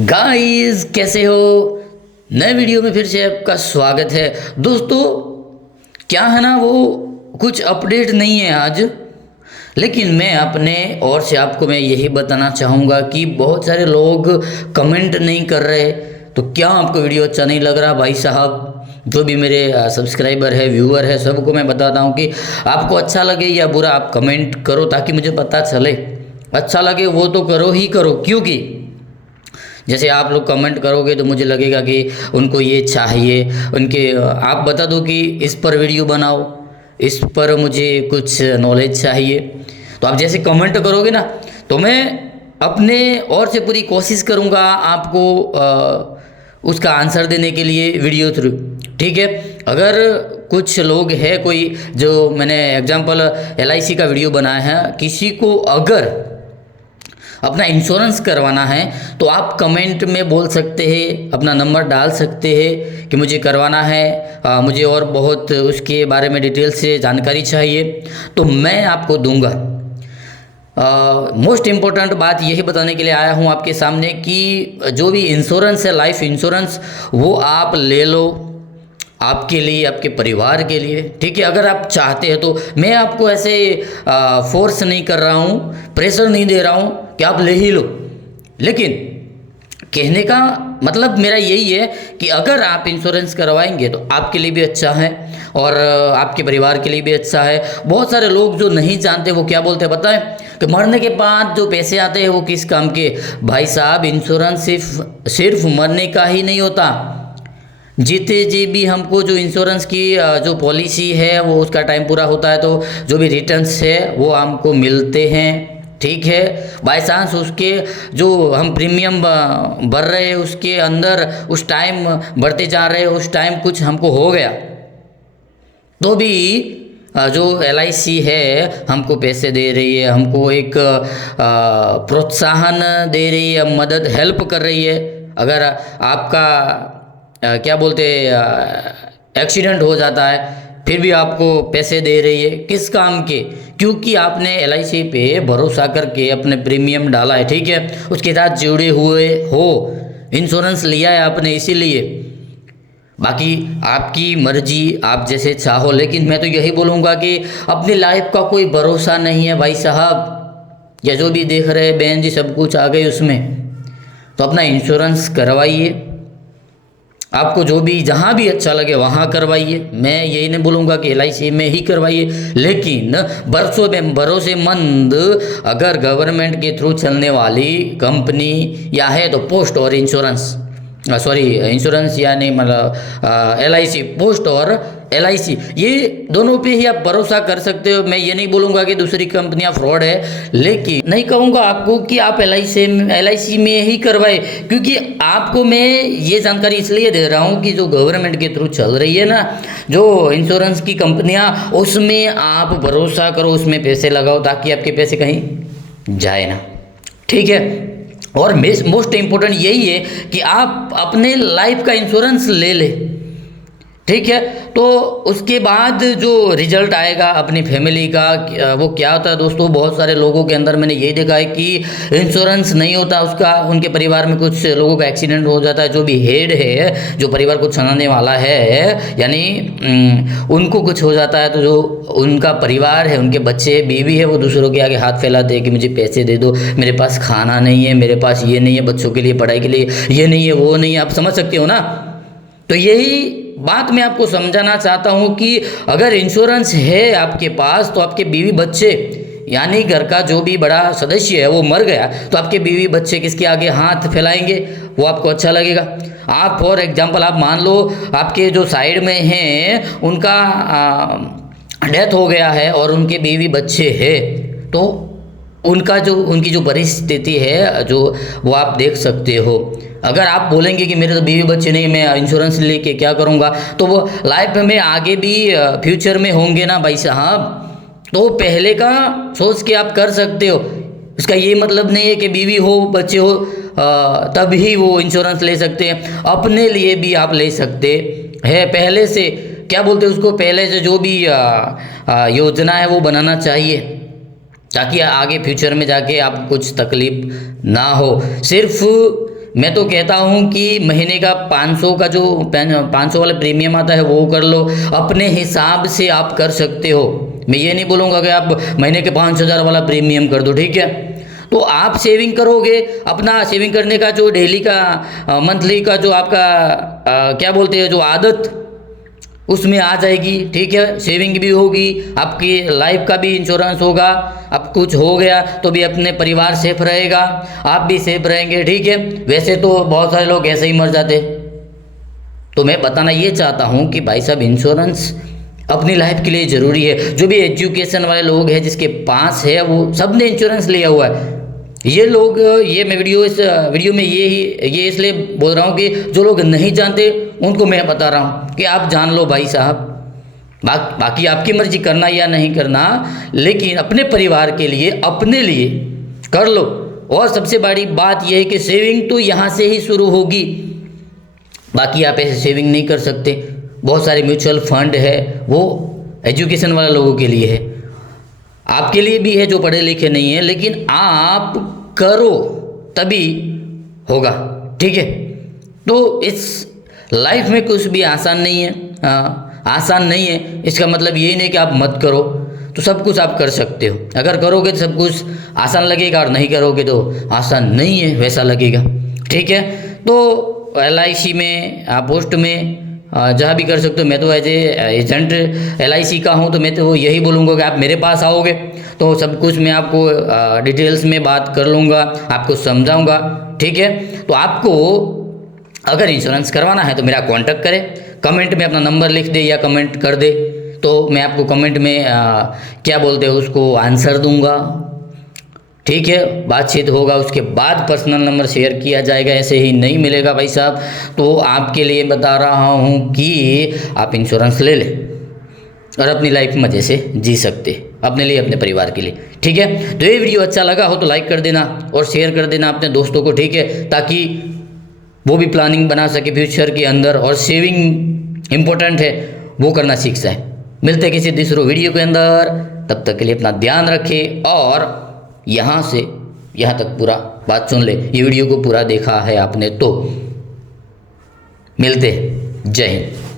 Guys कैसे हो। नए वीडियो में फिर से आपका स्वागत है। दोस्तों क्या है ना, वो कुछ अपडेट नहीं है आज, लेकिन मैं अपने ओर से आपको मैं यही बताना चाहूँगा कि बहुत सारे लोग कमेंट नहीं कर रहे। तो क्या आपको वीडियो अच्छा नहीं लग रहा? भाई साहब, जो भी मेरे सब्सक्राइबर है, व्यूअर है, सबको मैं बताता हूँ कि आपको अच्छा लगे या बुरा, आप कमेंट करो ताकि मुझे पता चले। अच्छा लगे वो तो करो ही करो, क्योंकि जैसे आप लोग कमेंट करोगे तो मुझे लगेगा कि उनको ये चाहिए। उनके आप बता दो कि इस पर वीडियो बनाओ, इस पर मुझे कुछ नॉलेज चाहिए। तो आप जैसे कमेंट करोगे ना, तो मैं अपने ओर से पूरी कोशिश करूँगा आपको उसका आंसर देने के लिए वीडियो थ्रू। ठीक है, अगर कुछ लोग हैं, कोई जो मैंने एग्जांपल LIC का वीडियो बनाया है, किसी को अगर अपना इंश्योरेंस करवाना है तो आप कमेंट में बोल सकते हैं, अपना नंबर डाल सकते हैं कि मुझे करवाना है, मुझे और बहुत उसके बारे में डिटेल से जानकारी चाहिए, तो मैं आपको दूंगा। मोस्ट इम्पोर्टेंट बात यही बताने के लिए आया हूँ आपके सामने कि जो भी इंश्योरेंस है, लाइफ इंश्योरेंस, वो आप ले लो आपके लिए, आपके परिवार के लिए। ठीक है, अगर आप चाहते हैं तो मैं आपको ऐसे फोर्स नहीं कर रहा हूँ, प्रेशर नहीं दे रहा हूँ कि आप ले ही लो, लेकिन कहने का मतलब मेरा यही है कि अगर आप इंश्योरेंस करवाएंगे तो आपके लिए भी अच्छा है और आपके परिवार के लिए भी अच्छा है। बहुत सारे लोग जो नहीं जानते वो क्या बोलते हैं बताएं, कि मरने के बाद जो पैसे आते हैं वो किस काम के? भाई साहब, इंश्योरेंस सिर्फ मरने का ही नहीं होता, जीते जी भी हमको जो इंश्योरेंस की जो पॉलिसी है वो उसका टाइम पूरा होता है तो जो भी रिटर्न्स है वो हमको मिलते हैं। ठीक है, बाई चांस उसके जो हम प्रीमियम भर रहे हैं उसके अंदर उस टाइम बढ़ते जा रहे हैं, उस टाइम कुछ हमको हो गया तो भी जो LIC है हमको पैसे दे रही है, हमको एक प्रोत्साहन दे रही है, मदद, हेल्प कर रही है। अगर आपका क्या बोलते एक्सीडेंट हो जाता है फिर भी आपको पैसे दे रही है, किस काम के? क्योंकि आपने LIC पे भरोसा करके अपने प्रीमियम डाला है। ठीक है, उसके साथ जुड़े हुए हो, इंश्योरेंस लिया है आपने, इसीलिए। बाकी आपकी मर्जी, आप जैसे चाहो, लेकिन मैं तो यही बोलूँगा कि अपनी लाइफ का कोई भरोसा नहीं है भाई साहब। या जो भी देख रहे हैं बहन जी, सब कुछ आ गई उसमें, तो अपना इंश्योरेंस करवाइए। आपको जो भी जहाँ भी अच्छा लगे वहाँ करवाइए। मैं यही नहीं बोलूँगा कि LIC में ही करवाइए, लेकिन बरसों में भरोसेमंद अगर गवर्नमेंट के थ्रू चलने वाली कंपनी या है तो पोस्ट और इंश्योरेंस, सॉरी इंश्योरेंस यानी मतलब LIC, पोस्ट और LIC, ये दोनों पे ही आप भरोसा कर सकते हो। मैं ये नहीं बोलूँगा कि दूसरी कंपनियां फ्रॉड है, लेकिन नहीं कहूँगा आपको कि आप LIC में ही करवाए, क्योंकि आपको मैं ये जानकारी इसलिए दे रहा हूँ कि जो गवर्नमेंट के थ्रू चल रही है ना जो इंश्योरेंस की कंपनियाँ, उसमें आप भरोसा करो, उसमें पैसे लगाओ ताकि आपके पैसे कहीं जाए ना। ठीक है, और मोस्ट इम्पोर्टेंट यही है कि आप अपने लाइफ का इंश्योरेंस ले ले। ठीक है, तो उसके बाद जो रिजल्ट आएगा अपनी फैमिली का वो क्या होता है दोस्तों, बहुत सारे लोगों के अंदर मैंने यही देखा है कि इंश्योरेंस नहीं होता उसका, उनके परिवार में कुछ लोगों का एक्सीडेंट हो जाता है, जो भी हेड है, जो परिवार को चलाने वाला है, यानी उनको कुछ हो जाता है तो जो उनका परिवार है, उनके बच्चे, बीवी है, वो दूसरों के आगे हाथ फैलाते हैं कि मुझे पैसे दे दो, मेरे पास खाना नहीं है, मेरे पास ये नहीं है, बच्चों के लिए पढ़ाई के लिए ये नहीं है, वो नहीं है। आप समझ सकते हो ना। तो यही बात मैं आपको समझाना चाहता हूँ कि अगर इंश्योरेंस है आपके पास तो आपके बीवी बच्चे, यानी घर का जो भी बड़ा सदस्य है वो मर गया तो आपके बीवी बच्चे किसके आगे हाथ फैलाएंगे? वो आपको अच्छा लगेगा? आप फॉर एग्जांपल आप मान लो आपके जो साइड में हैं उनका डेथ हो गया है और उनके बीवी बच्चे हैं, तो उनकी जो परिस्थिति है जो वो आप देख सकते हो। अगर आप बोलेंगे कि मेरे तो बीवी बच्चे नहीं, मैं इंश्योरेंस लेके क्या करूँगा, तो वो लाइफ में आगे भी फ्यूचर में होंगे ना भाई साहब। तो पहले का सोच के आप कर सकते हो। इसका ये मतलब नहीं है कि बीवी हो, बच्चे हो तब ही वो इंश्योरेंस ले सकते हैं, अपने लिए भी आप ले सकते हैं। पहले से क्या बोलते हैं उसको, पहले से जो भी योजना है वो बनाना चाहिए ताकि आगे फ्यूचर में जाके आपको कुछ तकलीफ ना हो। सिर्फ मैं तो कहता हूँ कि महीने का 500 का जो 500 वाला प्रीमियम आता है वो कर लो, अपने हिसाब से आप कर सकते हो। मैं ये नहीं बोलूँगा कि आप महीने के 5,000 वाला प्रीमियम कर दो, ठीक है। तो आप सेविंग करोगे, अपना सेविंग करने का जो डेली का मंथली का जो आपका क्या बोलते हैं जो आदत उसमें आ जाएगी, ठीक है। सेविंग भी होगी, आपकी लाइफ का भी इंश्योरेंस होगा, अब कुछ हो गया तो भी अपने परिवार सेफ रहेगा, आप भी सेफ रहेंगे, ठीक है। वैसे तो बहुत सारे लोग ऐसे ही मर जाते। तो मैं बताना ये चाहता हूँ कि भाई साहब इंश्योरेंस अपनी लाइफ के लिए ज़रूरी है। जो भी एजुकेशन वाले लोग हैं जिसके पास है वो सब ने इंश्योरेंस लिया हुआ है। ये लोग ये मैं इस वीडियो में ये इसलिए बोल रहा हूँ कि जो लोग नहीं जानते उनको मैं बता रहा हूँ कि आप जान लो भाई साहब। बाकी आपकी मर्जी करना या नहीं करना, लेकिन अपने परिवार के लिए अपने लिए कर लो। और सबसे बड़ी बात यह है कि सेविंग तो यहाँ से ही शुरू होगी, बाकी आप ऐसे सेविंग नहीं कर सकते। बहुत सारे म्यूचुअल फंड है वो एजुकेशन वाले लोगों के लिए है, आपके लिए भी है जो पढ़े लिखे नहीं है, लेकिन आप करो तभी होगा, ठीक है। तो इस लाइफ में कुछ भी आसान नहीं है, आसान नहीं है इसका मतलब यही नहीं कि आप मत करो। तो सब कुछ आप कर सकते हो, अगर करोगे तो सब कुछ आसान लगेगा और नहीं करोगे तो आसान नहीं है वैसा लगेगा, ठीक है। तो LIC में पोस्ट में जहाँ भी कर सकते हो। मैं तो एज एजेंट LIC का हूँ, तो मैं तो यही बोलूँगा कि आप मेरे पास आओगे तो सब कुछ मैं आपको डिटेल्स में बात कर लूँगा, आपको समझाऊँगा, ठीक है। तो आपको अगर इंश्योरेंस करवाना है तो मेरा कांटेक्ट करें, कमेंट में अपना नंबर लिख दे या कमेंट कर दे, तो मैं आपको कमेंट में क्या बोलते हैं उसको आंसर दूंगा, ठीक है। बातचीत होगा, उसके बाद पर्सनल नंबर शेयर किया जाएगा, ऐसे ही नहीं मिलेगा भाई साहब। तो आपके लिए बता रहा हूँ कि आप इंश्योरेंस ले लें और अपनी लाइफ मज़े से जी सकते, अपने लिए अपने परिवार के लिए, ठीक है। तो ये वीडियो अच्छा लगा हो तो लाइक कर देना और शेयर कर देना अपने दोस्तों को, ठीक है, ताकि वो भी प्लानिंग बना सके फ्यूचर के अंदर, और सेविंग इम्पोर्टेंट है वो करना सीख जाए। मिलते हैं किसी दूसरे वीडियो के अंदर, तब तक के लिए अपना ध्यान रखें और यहाँ से यहाँ तक पूरा बात सुन ले। ये वीडियो को पूरा देखा है आपने तो मिलते, जय हिंद।